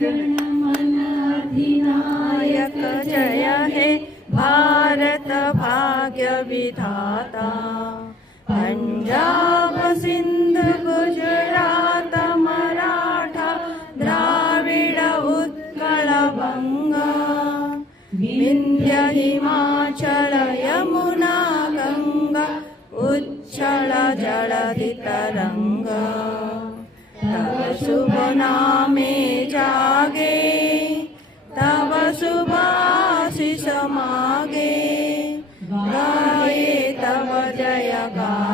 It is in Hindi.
जन मन अधिनायक जय हे भारत भाग्य विधाता। पंजाब सिंध गुजरात मराठा द्राविड उत्कल बंगा। विंध्य हिमाचल यमुना गंगा उच्छल जलधि तरंगा। तव शुभ नामे जागे तव शुभ आशीष मागे। गाये तव जय गा